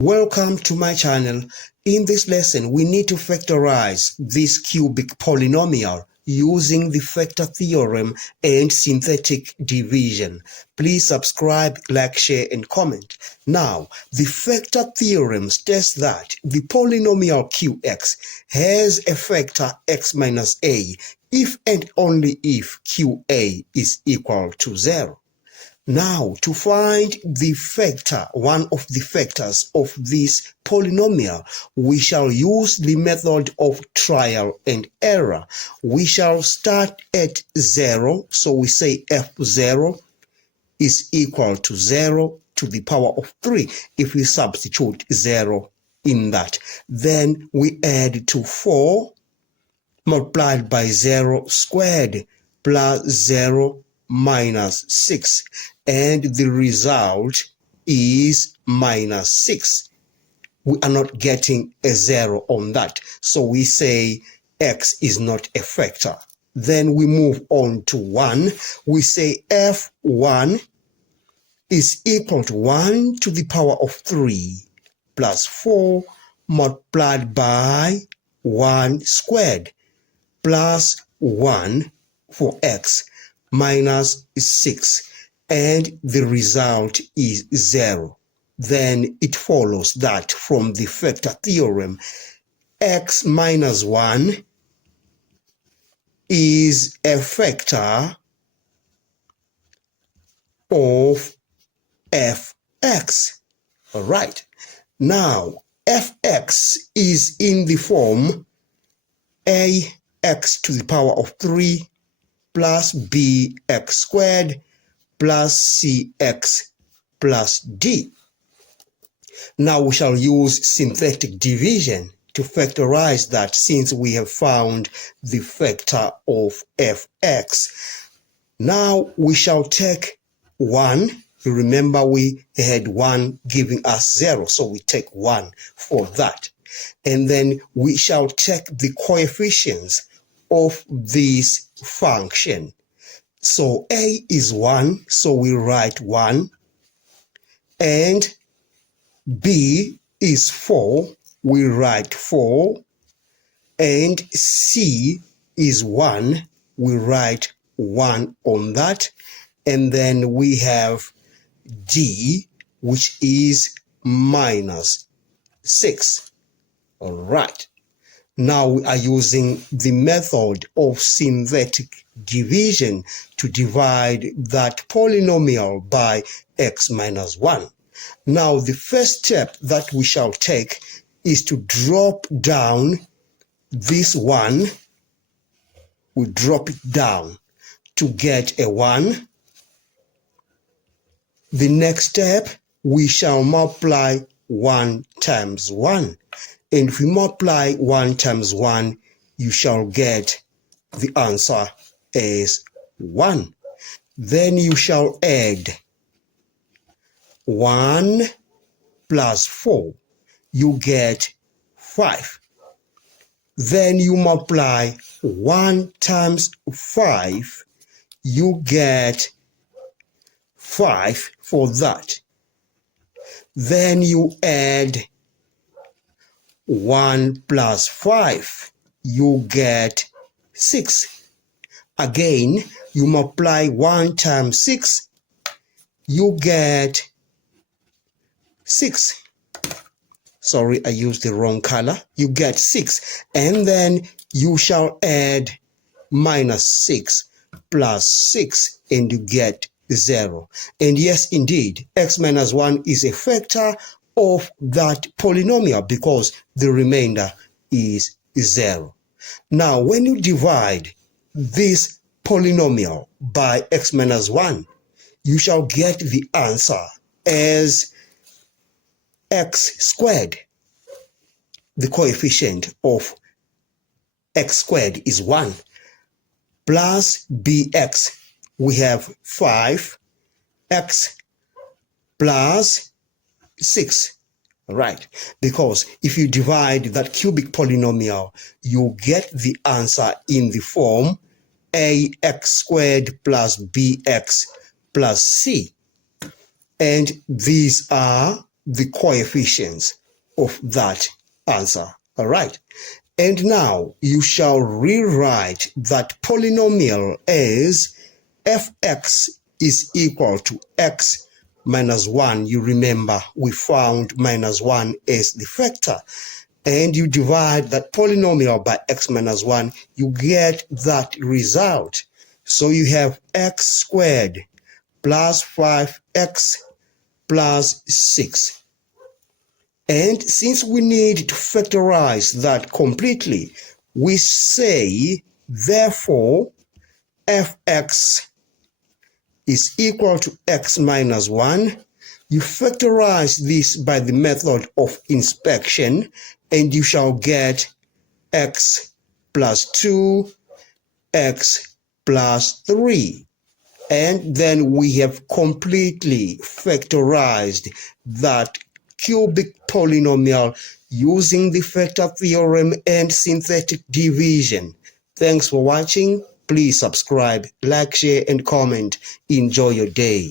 Welcome to my channel. In this lesson, we need to factorize this cubic polynomial using the factor theorem and synthetic division. Please subscribe, like, share, and comment. Now, the factor theorem states that the polynomial qx has a factor x minus a if and only if qa is equal to 0. Now, to find the factor, one of the factors of this polynomial, we shall use the method of trial and error. We shall start at 0, so we say f0 is equal to 0 to the power of 3 if we substitute 0 in that. Then we add to 4 multiplied by 0 squared plus 0 minus 6, and the result is minus 6. We are not getting a 0 on that, so we say x is not a factor. Then we move on to 1. We say f1 is equal to 1 to the power of 3 plus 4 multiplied by 1 squared plus 1 for x minus 6, and the result is 0. Then it follows that from the factor theorem, x minus 1 is a factor of fx. All right. Now, fx is in the form ax to the power of 3 plus bx squared plus cx plus d. Now we shall use synthetic division to factorize that, since we have found the factor of fx. Now we shall take 1. You remember we had 1 giving us 0, so we take 1 for that. And then we shall take the coefficients of this function. So a is 1, so we write 1, and b is 4, we write 4, and c is 1, we write 1 on that, and then we have d, which is minus 6. All right. Now we are using the method of synthetic division to divide that polynomial by x minus 1. Now the first step that we shall take is to drop down this 1. We drop it down to get a 1. The next step, we shall multiply 1 times 1. And if we multiply 1 times 1, you shall get the answer as 1. Then you shall add 1 plus 4. You get 5. Then you multiply 1 times 5. You get 5 for that. Then you add 1 plus 5, you get 6. Again, you multiply 1 times 6, you get 6. Sorry, I used the wrong color. You get 6. And then you shall add minus 6 plus 6, and you get 0. And yes, indeed, x minus 1 is a factor of that polynomial because the remainder is 0. Now, when you divide this polynomial by x minus 1, you shall get the answer as x squared. The coefficient of x squared is 1 plus bx. We have 5x plus 6, right? Because if you divide that cubic polynomial, you get the answer in the form ax squared plus bx plus c. And these are the coefficients of that answer. All right. And now you shall rewrite that polynomial as fx is equal to x minus 1. You remember we found minus 1 as the factor. And you divide that polynomial by x minus 1, you get that result. So you have x squared plus 5x plus 6. And since we need to factorize that completely, we say, therefore, fx is equal to x minus 1. You factorize this by the method of inspection, and you shall get x plus 2, x plus 3. And then we have completely factorized that cubic polynomial using the factor theorem and synthetic division. Thanks for watching. Please subscribe, like, share, and comment. Enjoy your day.